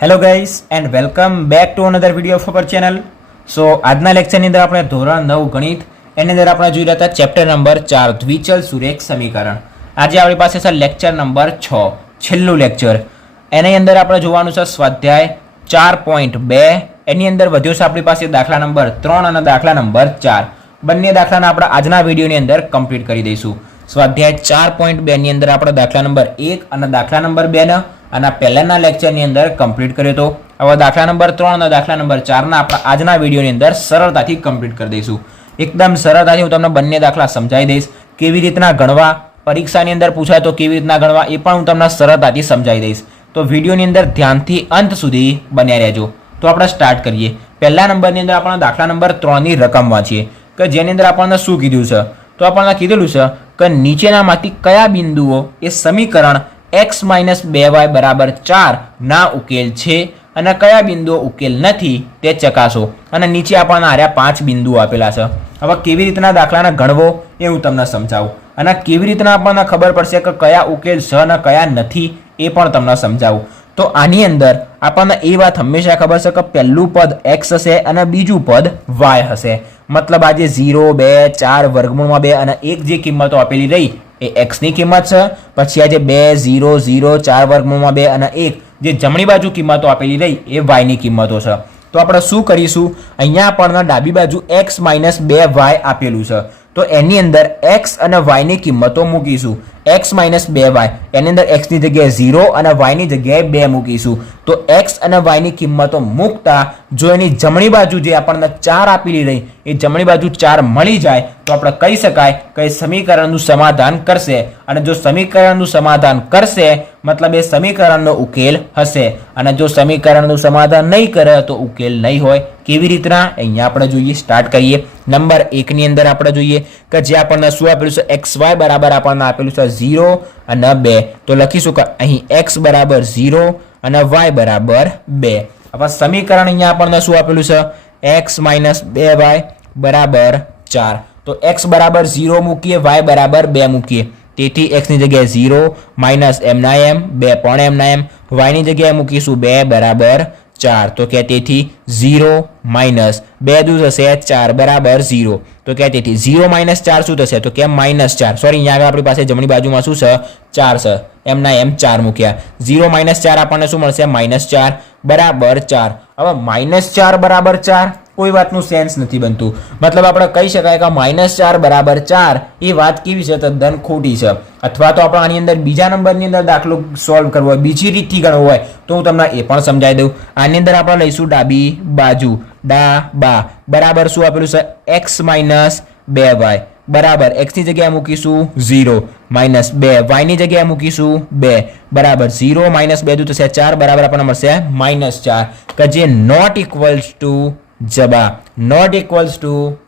Hello guys and welcome back to another video of our channel. So આજના લેક્ચરની અંદર આપણે ધોરણ 9 ગણિત એની અંદર આપણે જોઈ રહ્યા હતા ચેપ્ટર નંબર 4 દ્વિચલ સુરેખ સમીકરણ. આજે આપણી પાસે છે લેક્ચર નંબર 6, છેલ્લું લેક્ચર. એની અંદર આપણે જોવાનું છે સ્વાધ્યાય 4.2. એની અંદર વધ્યો છે આપણી પાસે દાખલા નંબર 3 અને દાખલા નંબર 4. બંને દાખલાને આપણે આજના વિડીયોની અંદર કમ્પ્લીટ કરી દઈશું. સ્વાધ્યાય 4.2 ની અંદર આપણે દાખલા નંબર 1 અને દાખલા નંબર 2 ને અને પહેલાના લેક્ચરની અંદર કમ્પ્લીટ કર્યો હતો. હવે દાખલા નંબર 3 અને દાખલા નંબર 4 ના આપણે આજના વિડીયોની અંદર સરળતાથી કમ્પ્લીટ કરી દઈશું. એકદમ સરળતાથી હું તમને બંને દાખલા સમજાવી દઈશ. કેવી રીતના ગણવા, પરીક્ષાની અંદર પૂછાય તો કેવી રીતના ગણવા એ પણ હું તમને સરળતાથી સમજાવી દઈશ. તો વિડીયોની અંદર ધ્યાનથી અંત સુધી બન્યા રહેજો. તો આપણે સ્ટાર્ટ કરીએ. પહેલા નંબરની અંદર આપણે દાખલા નંબર 3 ની રકમ વાંચીએ કે જેની અંદર આપણને શું કીધું છે. તો આપણને કીધેલું છે કે નીચેનામાંથી કયા બિંદુઓ એ સમીકરણ x - 2y = 4 ના ઉકેલ છે અને કયા બિંદુઓ ઉકેલ નથી તે ચકાસો. અને નીચે આપણને આર્યા 5 બિંદુઓ આપેલા છે. હવે કેવી રીતના દાખલાને ગણવો એ હું તમને સમજાવું અને કેવી રીતના આપણને ખબર પડશે કે કયા ઉકેલ છે અને કયા નથી એ પણ તમને સમજાવું. તો આની અંદર આપણને એ વાત હંમેશા ખબર છે કે પહેલું પદ x હશે અને બીજું પદ y હશે. મતલબ આ જે 0, 2, 4, વર્ગમૂળમાં 2 અને 1 જે કિંમતો આપેલી રહી એ x ની કિંમત છે. પછી આ જે 2, 0, 0, 4 વર્ગમૂળમાં 2 અને 1 જે જમણી બાજુ કિંમતો આપેલી રહી એ y ની કિંમતો છે. તો આપણે શું કરીશું, અહીંયા આપણને ડાબી બાજુ x - 2y આપેલું છે. તો એની અંદર x અને y ની કિંમતો મૂકીશું. x - 2y એની અંદર x ની જગ્યાએ 0 અને y ની જગ્યાએ 2 મૂકીશું. તો x અને y ની કિંમતો મૂકતા જો એની જમણી બાજુ જે આપણને 4 આપેલી રહી એ જમણી બાજુ 4 મળી જાય તો આપણે કહી શકાય કે એ સમીકરણનું સમાધાન કરશે. અને જો સમીકરણનું સમાધાન કરશે મતલબ એ સમીકરણનો ઉકેલ હશે. અને જો સમીકરણનું સમાધાન નહીં કરે તો ઉકેલ નહીં હોય. કેવી રીતના અહીંયા આપણે જોઈએ. સ્ટાર્ટ કરીએ. નંબર 1 ની અંદર આપણે જોઈએ કે જે આપણને શું આપેલું છે, xy બરાબર આપણને આપેલું છે 0 અને 2. તો લખીશું કે અહીં x બરાબર 0 અને y બરાબર 2. હવે સમીકરણ અહીંયા આપણને શું આપેલું છે, x - 2y બરાબર 4. તો x બરાબર 0 મૂકીએ, y બરાબર 2 મૂકીએ. તેથી x ની જગ્યાએ 0 માઇનસ m ના m, 2 પણ m ના m, y ની જગ્યાએ મૂકીશું 2 બરાબર 4. તો કે તેથી 0 માઇનસ 2 દૂર થશે 4 બરાબર 0. તો કે તેથી 0 - 4 શું થશે, તો કે -4. સોરી, અહીંયા આગળ આપણી પાસે જમણી બાજુમાં શું છે, 4 છે. m ના m 4 મૂક્યા. 0 - 4 આપણને શું મળશે, -4 બરાબર 4. હવે -4 બરાબર 4 કોઈ વાતનું સેન્સ નથી બનતું. મતલબ આપણે કહી શકાય કે -4 બરાબર 4 એ વાત કેવી છે, તદ્દન ખોટી છે. અથવા તો આપણે આની અંદર બીજા નંબરની અંદર દાખલો સોલ્વ કરવો હોય, બીજી રીતથી ગણવો હોય તો હું તમને એ પણ સમજાવી દઉં. આની અંદર આપણે લઈશું ડાબી બાજુ, બા બરાબર શું આપેલું છે, x - 2y બરાબર x ની જગ્યાએ મૂકીશું 0 માઇનસ 2 y ની જગ્યાએ મૂકીશું 2 બરાબર 0 - 2 દૂર થશે 4 બરાબર આપણને મળશે -4 કે જે નોટ ઇક્વલ્સ ટુ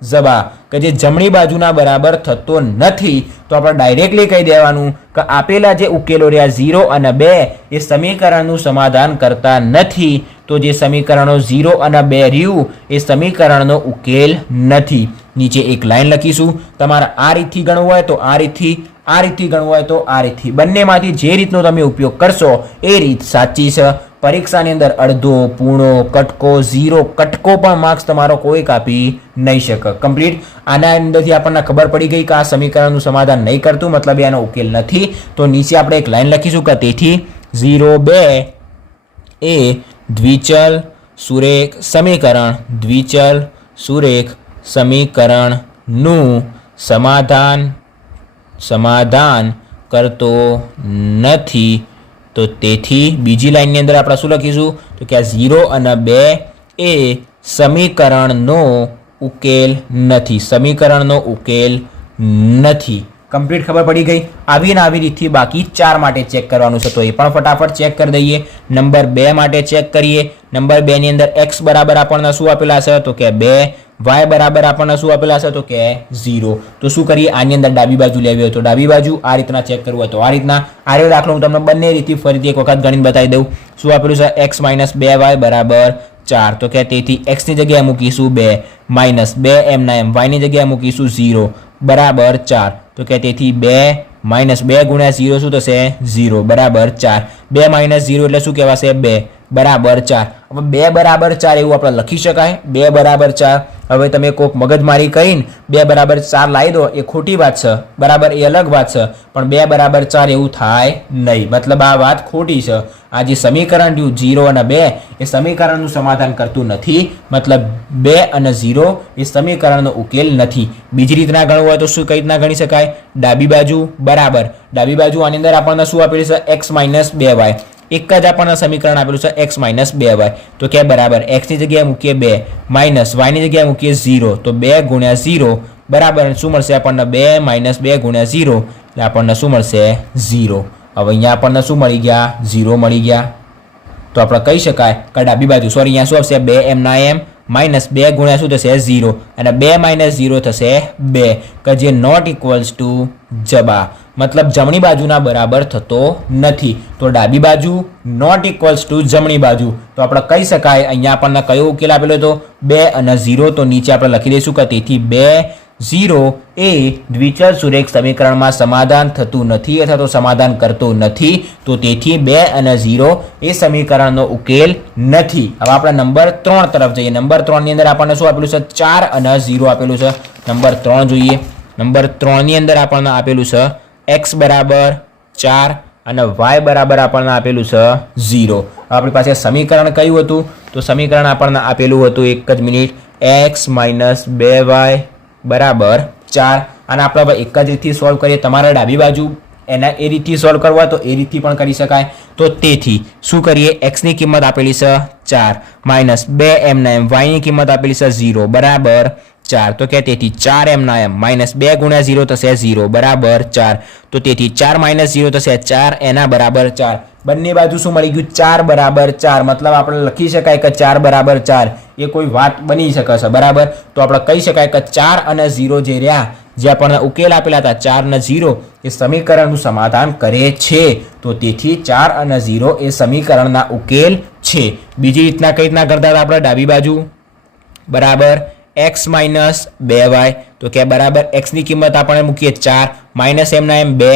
જબા કે જે જમણી બાજુના બરાબર થતો નથી. તો આપણે ડાયરેક્ટલી કહી દેવાનું કે આપેલા જે ઉકેલો રહ્યા 0 અને 2 એ સમીકરણનું સમાધાન કરતા નથી. તો જે સમીકરણો 0 અને 2 રહ્યું એ સમીકરણનો ઉકેલ નથી. નીચે એક લાઈન લખીશું. તમારે આ રીતથી ગણવું હોય તો આ રીતથી, આ રીતથી ગણવું હોય તો આ રીતથી, બંનેમાંથી જે રીતનો તમે ઉપયોગ કરશો એ રીત સાચી છે. પરીક્ષાની અંદર અડધો, પૂર્ણો, કટકો, 0 કટકો પણ માર્ક્સ તમારો કોઈ કાપી નહીં શકે. કમ્પ્લીટ. આના અંદરથી આપણને ખબર પડી ગઈ કે આ સમીકરણનું સમાધાન નહીં કરતું, મતલબ એનો ઉકેલ નથી. તો નીચે આપણે એક લાઈન લખીશું કે તેથી 0, 2 એ દ્વિચલ સુરેખ સમીકરણનું સમાધાન કરતો નથી. તો તેથી બીજી લાઈનની અંદર આપણે શું લખીશું, તો કે આ 0 અને 2 એ સમીકરણનો ઉકેલ નથી. કમ્પ્લીટ ખબર પડી ગઈ. આવી ને આવી રીતથી બાકી 4 માટે ચેક કરવાનું છે તો એ પણ ફટાફટ ચેક કરી દઈએ. નંબર 2 માટે ચેક કરીએ. નંબર 2 ની અંદર x બરાબર આપણને શું આપેલા છે, તો કે 2, y બરાબર આપણને શું આપેલા છે, તો કે 0. તો શું કરીએ, આની અંદર ડાબી બાજુ લેવી હોય તો ડાબી બાજુ, આ રીતના ચેક કરવું હોય તો આ રીતના. આ દાખલો હું તમને બંને રીતથી ફરીથી એક વખત ગણીને બતાવી દઉં. શું આપેલું છે, x - 2y બરાબર 4. તો કે તેથી x ની જગ્યાએ મૂકીશું 2 માઇનસ 2 m ના m, y ની જગ્યાએ મૂકીશું 0 બરાબર 4. તો કે તેથી 2 - 2 ગુણ્યા 0 શું થશે, 0 બરાબર 4. 2 - 0 એટલે શું કહેવાશે, 2. બરાબર 4. હવે 2 બરાબર 4 એવું આપણે લખી શકાય. 2 બરાબર 4. હવે તમે કોક મગજમારી કરીને 2 બરાબર 4 લાવી દો એ ખોટી વાત છે, બરાબર, એ અલગ વાત છે. પણ 2 બરાબર 4 એવું થાય નહીં, મતલબ આ વાત ખોટી છે. આ જે સમીકરણ રહ્યું 0 અને 2 એ સમીકરણનું સમાધાન કરતું નથી, મતલબ 2 અને 0 એ સમીકરણનો ઉકેલ નથી. બીજી રીતના ગણવું હોય તો શું કઈ રીતના ગણી શકાય? ડાબી બાજુ બરાબર ડાબી બાજુ આની અંદર આપણને શું આપેલું છે? x - 2y. એક જ આપણને સમીકરણ આપેલું છે x - 2y. તો કે બરાબર x ની જગ્યાએ મૂકીએ 2 માઇનસ y ની જગ્યાએ મૂકીએ 0. તો 2 ગુણ્યા 0 બરાબર શું મળશે આપણને? 2 - 2 ગુણ્યા 0 એટલે આપણને શું મળશે? 0. હવે અહીંયા આપણને શું મળી ગયા? 0 મળી ગયા. તો આપણે કહી શકાય કે ડાબી બાજુ સોરી અહીંયા શું આવશે? 2m માઇનસ 2 ગુણ્યા શું થશે? 0. અને 2 - 0 થશે 2, કે જે નોટ ઇક્વલ્સ ટુ જબા, મતલબ જમણી બાજુના બરાબર થતો નથી. તો ડાબી બાજુ નોટ ઇક્વલ્સ ટુ જમણી બાજુ. તો આપણે કહી શકાય અહીંયા આપણને કયો ઉકેલ આપેલો હતો? 2 અને 0. તો નીચે આપણે લખી દઈશું કે તેથી 2 0 એ દ્વિચલ સુરેખ સમીકરણમાં સમાધાન થતું નથી અથવા તો સમાધાન કરતું નથી. તો તેથી 2 અને 0 એ સમીકરણનો ઉકેલ નથી. હવે આપણે નંબર 3 તરફ જઈએ. નંબર 3 ની અંદર આપણને શું આપેલું છે? 4 અને 0 આપેલું છે. નંબર 3 જોઈએ. નંબર 3 ની અંદર આપણને આપેલું છે x બરાબર 4 અને y બરાબર આપણને આપેલું છે 0. આપણી પાસે સમીકરણ કયું હતું? તો સમીકરણ આપણને આપેલું હતું, એક જ મિનિટ, x - 2y બરાબર 4. અને આપણે એક જ રીતથી સોલ્વ કરીએ. તમારે ડાબી બાજુ એના એ રીતથી સોલ્વ કરવા તો એ રીતથી પણ કરી શકાય. તો તેથી શું કરીએ? x ની કિંમત આપેલી છે 4 માઇનસ 2m y ની કિંમત આપેલી છે 0 બરાબર 4. તો કે તેથી 4m માઇનસ 2 ગુણ્યા 0 થશે 0 બરાબર 4. તો તેથી 4 - 0 થશે 4 એના બરાબર 4. બંને બાજુ શું મળી ગયું? 4 બરાબર 4. મતલબ આપણે લખી શકાય કે 4 બરાબર 4 એ કોઈ વાત બની શકે છે, બરાબર. તો આપણે કહી શકાય કે 4 અને 0 જે રહ્યા, જે આપણને ઉકેલ આપેલા હતા 4 અને 0 એ સમીકરણનું સમાધાન કરે છે. તો તેથી 4 અને 0 એ સમીકરણના ઉકેલ છે. બીજી રીતના કઈ રીતના કરતા હતા આપણે? ડાબી બાજુ બરાબર x - 2y. તો કે બરાબર x ની કિંમત આપણે મૂકીએ 4 માઇનસ m 2,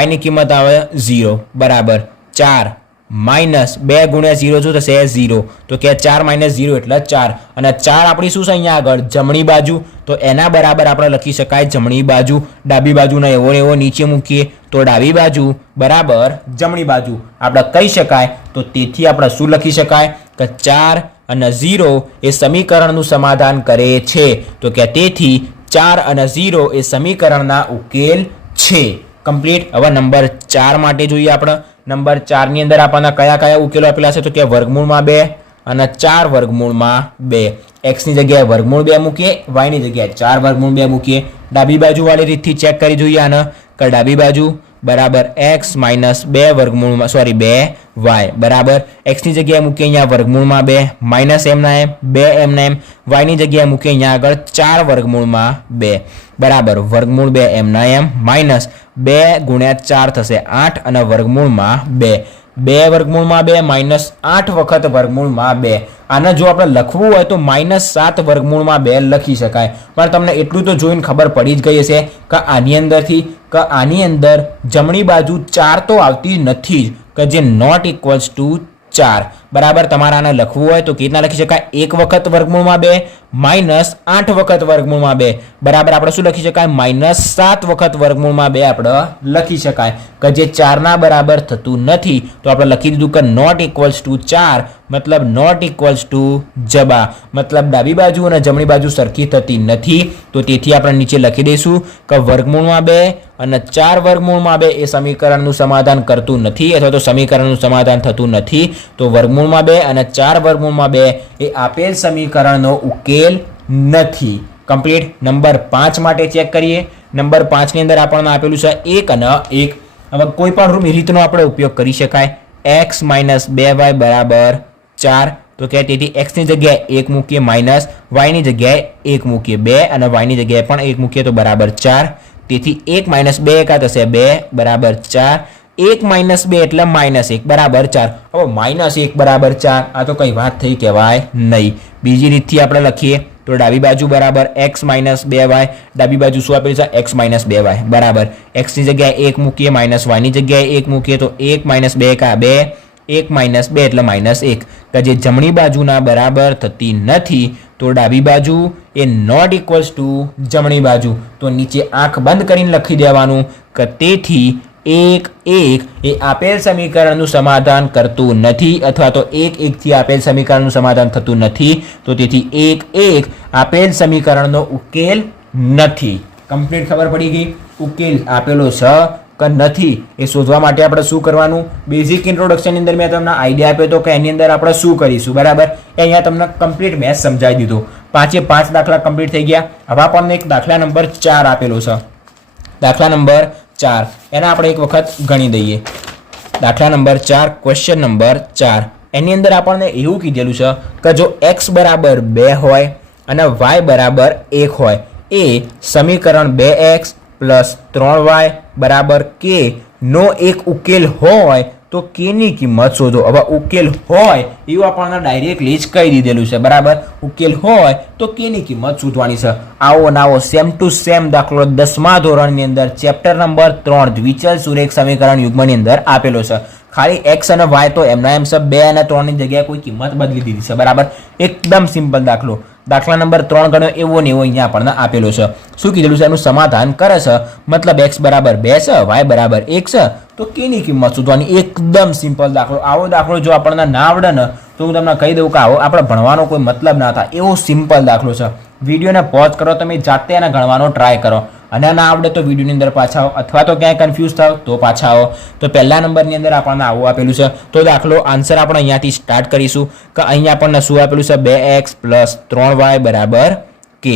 y ની કિંમત આવે 0 બરાબર 4 માઇનસ 2 ગુણ્યા 0 શું થશે? 0. તો કે 4 - 0 એટલે 4. અને 4 આપણી શું છે અહીંયા આગળ? જમણી બાજુ. તો એના બરાબર આપણે લખી શકાય જમણી બાજુ. ડાબી બાજુના એવો ને એવો નીચે મૂકીએ તો ડાબી બાજુ બરાબર જમણી બાજુ આપણે કહી શકાય. તો તેથી આપણે શું લખી શકાય? કે 4 અને 0 એ સમીકરણનું સમાધાન કરે છે. તો કે તેથી 4 અને 0 એ સમીકરણના ઉકેલ છે. કમ્પ્લીટ. હવે નંબર 4 માટે જોઈએ આપણે. નંબર 4 ની અંદર આપણને કયા કયા ઉકેલો આપેલા છે? તો કે વર્ગમૂળમાં 2 અને 4 વર્ગમૂળમાં 2. x ની જગ્યાએ વર્ગમૂળ 2 મૂકીએ, y ની જગ્યાએ 4 વર્ગમૂળ 2 મૂકીએ. ડાબી બાજુ વાળી રીતથી ચેક કરી જોઈએ આને. કે ડાબી બાજુ બરાબર x - 2 વર્ગમૂળમાં 2y બરાબર x ની જગ્યાએ મૂકીએ અહીંયા વર્ગમૂળમાં 2 માઇનસ m 2m y ની જગ્યાએ મૂકીએ અહીંયા આગળ 4 વર્ગમૂળમાં 2 બરાબર વર્ગમૂળ 2m માઇનસ 2 ગુણ્યા 4 થશે 8 અને વર્ગમૂળમાં 2 2 વર્ગમૂળમાં 2 માઇનસ 8 વખત વર્ગમૂળમાં 2. આને જો આપણે લખવું હોય તો -7 વર્ગમૂળમાં 2 લખી શકાય. પણ તમને એટલું તો જોઈને ખબર પડી જ ગઈ હશે કે આની અંદરથી કે આની અંદર જમણી બાજુ 4 તો આવતી નથી જ, કે જે નોટ ઇક્વલ્સ ટુ 4 બરાબર. તમારે આને લખવું હોય તો કેટલા લખી શકાય? 1 વખત વર્ગમૂળમાં 2 માઇનસ 8 વખત વર્ગમૂળમાં 2 બરાબર આપણે શું લખી શકાય? -7 વખત વર્ગમૂળમાં 2 આપણે લખી શકાય, કે જે 4 ના બરાબર થતું નથી. તો આપણે લખી દીધું કે નોટ ઇક્વલ્સ ટુ 4 મતલબ નોટ ઇક્વલ્સ ટુ જબા, મતલબ ડાબી બાજુ અને જમણી બાજુ સરખી થતી નથી. તો તેથી આપણે નીચે લખી દઈશું કે વર્ગમૂળમાં 2 અને 4 વર્ગમૂળમાં 2 એ સમીકરણનું સમાધાન કરતું નથી અથવા તો સમીકરણનું સમાધાન થતું નથી. તો વર્ગમૂળમાં 2 અને 4 વર્ગમૂળમાં 2 એ આપેલ સમીકરણનો ઉકેલ નથી. કમ્પ્લીટ. નંબર 5 માટે ચેક કરીએ. નંબર 5 ની અંદર આપણને આપેલું છે 1 અને 1. હવે કોઈ પણ રીતનો આપણે ઉપયોગ કરી શકાય. x - 2y બરાબર 4. તો કે તેથી x ની જગ્યાએ 1 મૂકીએ માઇનસ y ની જગ્યાએ 1 મૂકીએ 2 અને y ની જગ્યાએ પણ 1 મૂકીએ તો બરાબર 4. તેથી 1 - 2 એકા થશે 2 બરાબર 4. 1 - 2 એટલે -1 બરાબર 4. હવે -1 બરાબર 4 આ તો કઈ વાત થઈ કહેવાય નહીં. બીજી રીતથી આપણે લખીએ તો ડાબી બાજુ બરાબર x - 2y. ડાબી બાજુ શું આપેલું છે? x - 2y બરાબર x ની જગ્યાએ 1 મૂકીએ માઇનસ y ની જગ્યાએ 1 મૂકીએ તો 1 - 2 એકા 2 1 - 2 એટલે -1 કે જે જમણી બાજુના બરાબર થતી નથી તો ડાબી બાજુ એ નોટ ઇક્વલ્સ ટુ જમણી બાજુ. તો નીચે આંખ બંધ કરીને લખી દેવાનું કે તેથી 1 1 એ આપેલ સમીકરણનું સમાધાન કરતું નથી અથવા તો 1 1 થી આપેલ સમીકરણનું સમાધાન થતું નથી. તો તેથી 1 1 આપેલ સમીકરણનો ઉકેલ નથી. કમ્પ્લીટ ખબર પડી ગઈ. ઉકેલ આપેલો છે કે નથી એ શોધવા માટે આપણે શું કરવાનું? બેઝિક ઇન્ટ્રોડક્શનની અંદર મેં તમને આઈડિયા આપ્યો હતો કે એની અંદર આપણે શું કરીશું, બરાબર? એ અહીંયા તમને કમ્પ્લીટ મેથ્સ સમજાવી દીધું. 5 દાખલા કમ્પ્લીટ થઈ ગયા. હવે આપણને એક દાખલા નંબર 4 આપેલો છે. દાખલા નંબર 4 એના આપણે એક વખત ગણી દઈએ. દાખલા નંબર 4 ક્વેશ્ચન નંબર 4 એની અંદર આપણને એવું કીધેલું છે કે જો x બરાબર 2 હોય અને y બરાબર 1 હોય એ સમીકરણ 2x પ્લસ 3y બરાબર k નો એક ઉકેલ હોય તો k ની કિંમત શોધો. હવે ઉકેલ હોય એવું આપણને ડાયરેક્ટલી જ કહી દીધેલું છે, બરાબર? ઉકેલ હોય તો k ની કિંમત શોધવાની છે. આવો નાવો સેમ ટુ સેમ દાખલો 10મા ધોરણની અંદર ચેપ્ટર નંબર 3 દ્વિચલ સુરેખ સમીકરણ યુગ્મની અંદર આપેલો છે. ખાલી x અને y તો એમના એમ છે, 2 અને 3 ની જગ્યાએ કોઈ કિંમત બદલી દીધી છે, બરાબર? એકદમ સિમ્પલ દાખલો. દાખલા નંબર 3 ગણ્યો એવો ને એવો અહીંયા આપણને આપેલો છે. શું કીધેલું છે? એનું સમાધાન કરે છે. મતલબ x બરાબર 2 છે, y બરાબર 1 છે તો k ની કિંમત શોધવાની. એકદમ સિમ્પલ દાખલો. આવો દાખલો જો આપણને ના આવડે ને તો હું તમને કહી દઉં કે આવો આપણે ભણવાનો કોઈ મતલબ ના થાય. એવો સિમ્પલ દાખલો છે. વિડીયોને પોઝ કરો, તમે જાતે એને ગણવાનો ટ્રાય કરો અને ના આવડે તો વિડીયોની અંદર પાછા આવો અથવા તો ક્યાંય કન્ફ્યુઝ થાવ તો પાછા આવો. તો પહેલા નંબરની અંદર આપણને આવું આપેલું છે. તો દાખલો આન્સર આપણે અહીંયાથી સ્ટાર્ટ કરીશું કે અહીંયા આપણને શું આપેલું છે? 2x પ્લસ 3y બરાબર k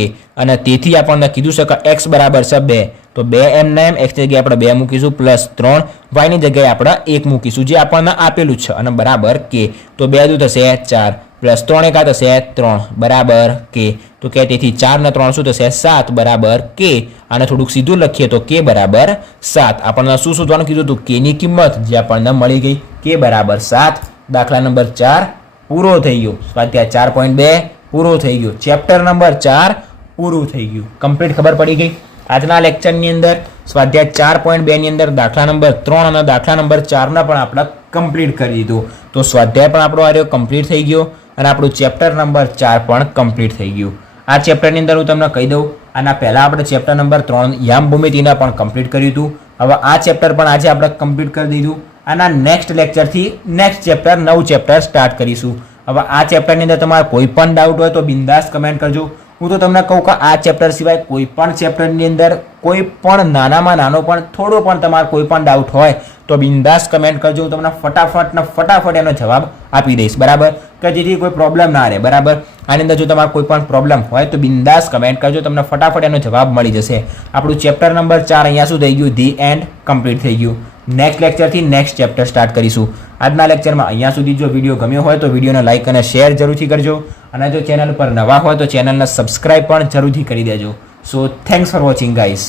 અને તેથી આપણને કીધું છે કે x બરાબર છે 2 તો 2 એમના એમ x ની જગ્યાએ આપણે 2 મૂકીશું પ્લસ 3 y ની જગ્યાએ આપણે 1 મૂકીશું જે આપણને આપેલું છે અને બરાબર k. તો 2 દુ થશે 4 પ્લસ 3 એકા થશે 3 બરાબર k. તો કે તેથી 4 ને 3 શું થશે? 7 બરાબર k. અને થોડુંક સીધું લખીએ તો k બરાબર 7. આપણને શું શોધવાનું કીધું હતું? k ની કિંમત જે આપણને મળી ગઈ k બરાબર 7. દાખલા નંબર 4 પૂરો થઈ ગયો. સ્વાધ્યાય 4.2 પૂરો થઈ ગયો. ચેપ્ટર નંબર 4 પૂરું થઈ ગયું. કમ્પ્લીટ ખબર પડી ગઈ. આજના લેક્ચરની અંદર સ્વાધ્યાય 4.2 ની અંદર દાખલા નંબર 3 અને દાખલા નંબર 4 ના પણ આપણે કમ્પ્લીટ કરી દીધું. તો સ્વાધ્યાય પણ આપણો આર્યો કમ્પ્લીટ થઈ ગયો અને આપણું ચેપ્ટર નંબર 4 પણ કમ્પ્લીટ થઈ ગયું. આ ચેપ્ટરની અંદર હું તમને કહી દઉં, આના પહેલાં આપણે ચેપ્ટર નંબર 3 યામ ભૂમિતિના પણ કમ્પ્લીટ કર્યું હતું. હવે આ ચેપ્ટર પણ આજે આપણે કમ્પ્લીટ કરી દીધું. આના નેક્સ્ટ લેક્ચરથી નેક્સ્ટ ચેપ્ટર નવું ચેપ્ટર સ્ટાર્ટ કરીશું. હવે આ ચેપ્ટરની અંદર તમારે કોઈ પણ ડાઉટ હોય તો બિંદાસ કમેન્ટ કરજો. હું તો તમને કહું કે આ ચેપ્ટર સિવાય કોઈ પણ ચેપ્ટરની અંદર કોઈ પણ નાનામાં નાનો પણ થોડો પણ તમારે કોઈ પણ ડાઉટ હોય તો બિંદાસ કમેન્ટ કરજો. હું તમને ફટાફટ એનો જવાબ આપી દઈશ, બરાબર? કે જેથી કોઈ પ્રોબ્લેમ ના રહે, બરાબર? આની અંદર જો તમારે કોઈ પણ પ્રોબ્લેમ હોય તો બિંદાસ કમેન્ટ કરજો, તમને ફટાફટ એનો જવાબ મળી જશે. આપણું ચેપ્ટર નંબર 4 અહીંયા શું થઈ ગયું? ધી એન્ડ કમ્પ્લીટ થઈ ગયું. નેક્સ્ટ લેક્ચરથી નેક્સ્ટ ચેપ્ટર સ્ટાર્ટ કરીશું. આજના લેક્ચરમાં અહીંયા સુધી જો વિડીયો ગમ્યો હોય તો વિડીયોને લાઇક અને શેર જરૂરથી કરજો અને જો ચેનલ પર નવા હોય તો ચેનલને સબસ્ક્રાઇબ પણ જરૂરથી કરી દેજો. સો થેન્ક્સ ફોર વોચિંગ ગાઈસ.